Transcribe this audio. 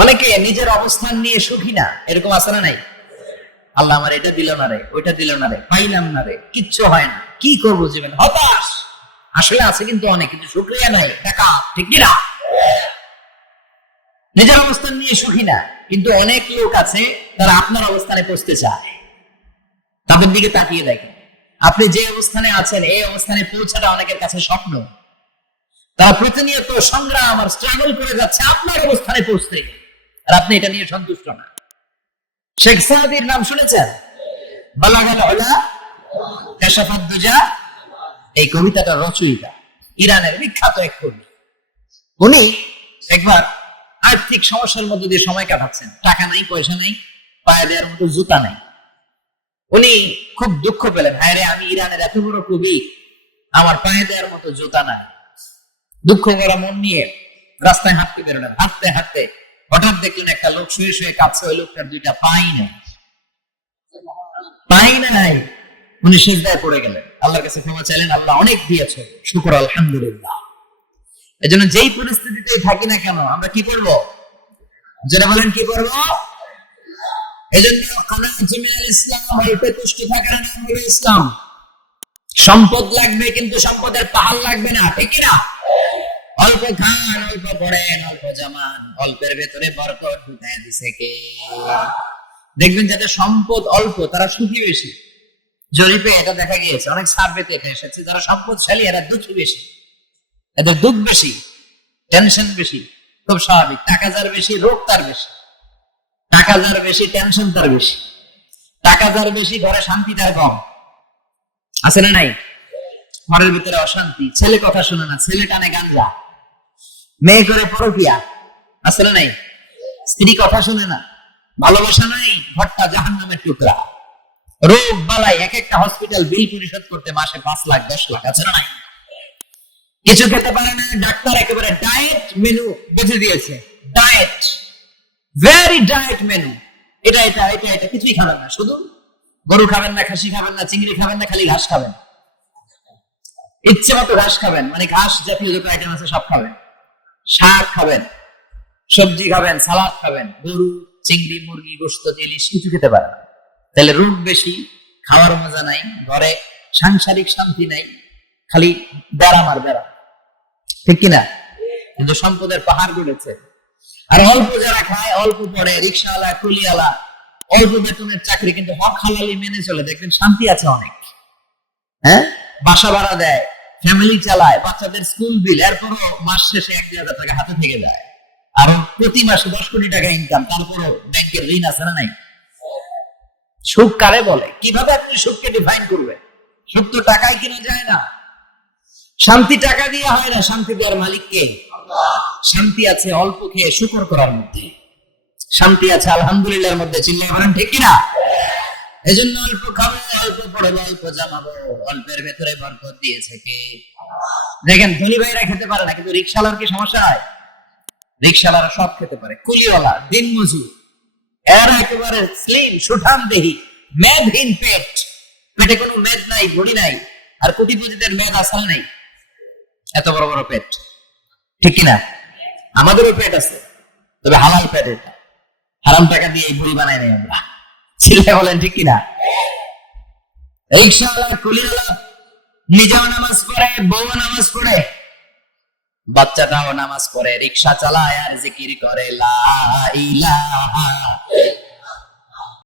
অনেকে নিজের অবস্থান নিয়ে সুখী না, এরকম আছে না নাই? আল্লাহ আমার এটা দিল না রে, ওইটা দিল না রে, পাইলাম না রে, কিচ্ছু হয় না, কি করবো জীবন, হতাশ। আসলে আছে কিন্তু অনেক, কিন্তু শুকরিয়া নাই, টাকা, ঠিক কিনা? নিজের অবস্থান নিয়ে সুখী না, কিন্তু অনেক লোক আছে তারা আপনার অবস্থানে পৌঁছতে চায়। তাদের দিকে তাকিয়ে দেখেন, আপনি যে অবস্থানে আছেন এই অবস্থানে পৌঁছাটা অনেকের কাছে স্বপ্ন। তারা প্রতিনিয়ত সংগ্রাম আর স্ট্রাগল করে যাচ্ছে আপনার অবস্থানে পৌঁছতে, আর আপনি এটা নিয়ে সন্তুষ্ট না। শেখ সাদির নাম শুনেছেন? বালাগাল উলা কাশাফাত দুজা, এই কবিতাটা রচয়িতা ইরানের বিখ্যাত এক কবি। উনি একবার আর্থিক সমস্যার মধ্যে দিয়ে সময় কাটাচ্ছেন, টাকা নাই, পয়সা নাই, পায়ে দেওয়ার মতো জুতা নাই। উনি খুব দুঃখ পেলেন, হায় রে, আমি ইরানের এত বড় কবি, আমার পায়ে দেওয়ার মতো জুতা নাই। দুঃখ করা মন নিয়ে রাস্তায় হাঁটতে বেরোলেন। হাঁটতে হাঁটতে হঠাৎ দেখলেন একটা লোক শুয়ে শুয়ে কাঁদছে, ওই লোকটার দুইটা পাই নাই, পাই নাই। উনি সিজদায় পড়ে গেলেন, আল্লাহর কাছে ক্ষমা চাইলেন, আল্লাহ অনেক দিয়েছে, শুকর আলহামদুলিল্লাহ। এজন্য যেই পরিস্থিতিতে থাকি না কেন আমরা কি করবো? যেটা বলেন কি করবো? এজন্য ইসলাম অল্পে তুষ্ট থাকার নাম হলো ইসলাম। সম্পদ লাগবে কিন্তু সম্পদের পাহাড় লাগবে না, ঠিক না? অল্প খান, অল্প পড়েন, অল্প জামান, অল্পের ভেতরে বরকত ঢুকায় দিছে কে? দেখবেন যাদের সম্পদ অল্প তারা সুখী বেশি। জরিপে এটা দেখা গিয়েছে, অনেক সার্ভেতে এটা এসেছে, যারা সম্পদশালী এরা দুঃখী বেশি, এদের দুঃখ বেশি, টেনশন বেশি। খুব স্বাভাবিক, টাকা যার বেশি রোগ তার বেশি, টাকা যার বেশি টেনশন তার বেশি, টাকা যার বেশি ঘরে শান্তি তার কম। আছে না নাই? ঘরের ভিতরে অশান্তি, ছেলে কথা শুনে না, ছেলে টানে গাঞ্জা, মেয়ে করে পরকিয়া। আছে না নাই? স্ত্রী কথা শুনে না, ভালোবাসা নাই, ঘরটা জাহান্নামের টুকরা। রোগ বালাই, এক একটা হসপিটাল বিল পরিশোধ করতে মাসে 5 লাখ 10 লাখ। আছে না নাই? কিছু খেতে পারে না, ডাক্তার একেবারে ডায়েট মেনু বেঁচে দিয়েছে, ডায়েট, ভেরি ডায়েট মেনু, এটা এটা এটা এটা কিছুই খাবেন না, শুধু গরু খাবেন না, খাসি খাবেন না, চিংড়ি খাবেন না, খালি ঘাস খাবেন, ইচ্ছে মতো ঘাস খাবেন, মানে ঘাস জাতীয় যত আইটেম আছে সব খাবেন, শাক খাবেন, সবজি খাবেন, সালাদ খাবেন, গরু, চিংড়ি, মুরগি, গোশত, ইলিশ কিছু খেতে পারেন। তাহলে রোগ বেশি, খাওয়ার মজা নাই, ঘরে সাংসারিক শান্তি নাই, খালি বেড়াম আর বেড়াম, ঠিক কিনা? কিন্তু সম্পদের পাহাড় গড়েছে। আর অল্প যারা খায়, অল্প পড়ে, রিক্সাওয়ালা, কুলিওয়ালা, অল্প বেতনের চাকরি, কিন্তু হক হালালি মেনে চলে, দেখবেন শান্তি আছে অনেক। হ্যাঁ, বাসা ভাড়া দেয়, ফ্যামিলি চালায়, বাচ্চাদের স্কুল বিল, এরপরও মাস শেষে 1,000 টাকা হাতে থেকে যায়। আর প্রতি মাসে 10 কোটি টাকা ইনকাম, তারপরও ব্যাংকের ঋণ আছে না নাই? সুখ কারে বলে? কিভাবে আপনি সুখকে ডিফাইন করবেন? সুখ তো টাকায় কিনা যায় না, শান্তি টাকা দিয়ে হয় না, শান্তি দেওয়ার মালিক কে? শান্তি আছে অল্প খেয়ে শুকর করার মধ্যে, শান্তি আছে আলহামদুলিল্লাহর মধ্যে, চিল্লায় বলেন ঠিক কিনা? এজন্য অল্প খাবো, অল্প পড়বো, অল্প জামাবো, অল্পের ভেতরে বরকত দিয়েছে কে? দেখেন ধনী ভাইরা খেতে পারে না, কিন্তু রিক্সাওয়ালার কি সমস্যা হয়? রিক্সাওয়ালারা সব খেতে পারে, কুলিওয়ালা, দিনমজুর, এরা একেবারে স্লিম সুঠাম দেহি, মেদহীন পেট, পেটে কোনো মেদ নাই, বড়ি নাই। আর কোটিপতিদের মেদ আসাল নাই, এত বড় বড় পেট, ঠিক কিনা? আমাদেরও পেট আছে, তবে হালাল পেট, এটা হারাম টাকা দিয়ে এই বুড়ি বানাই নাই আমরা, ছেলে বলেন ঠিক কিনা? রিক্সাওয়ালা, কুলিওয়ালা নিজেও নামাজ পড়ে, বউ নামাজ পড়ে, বাচ্চাটাও নামাজ পড়ে, রিক্সা চালায় আর জিকির করে লা ইলাহা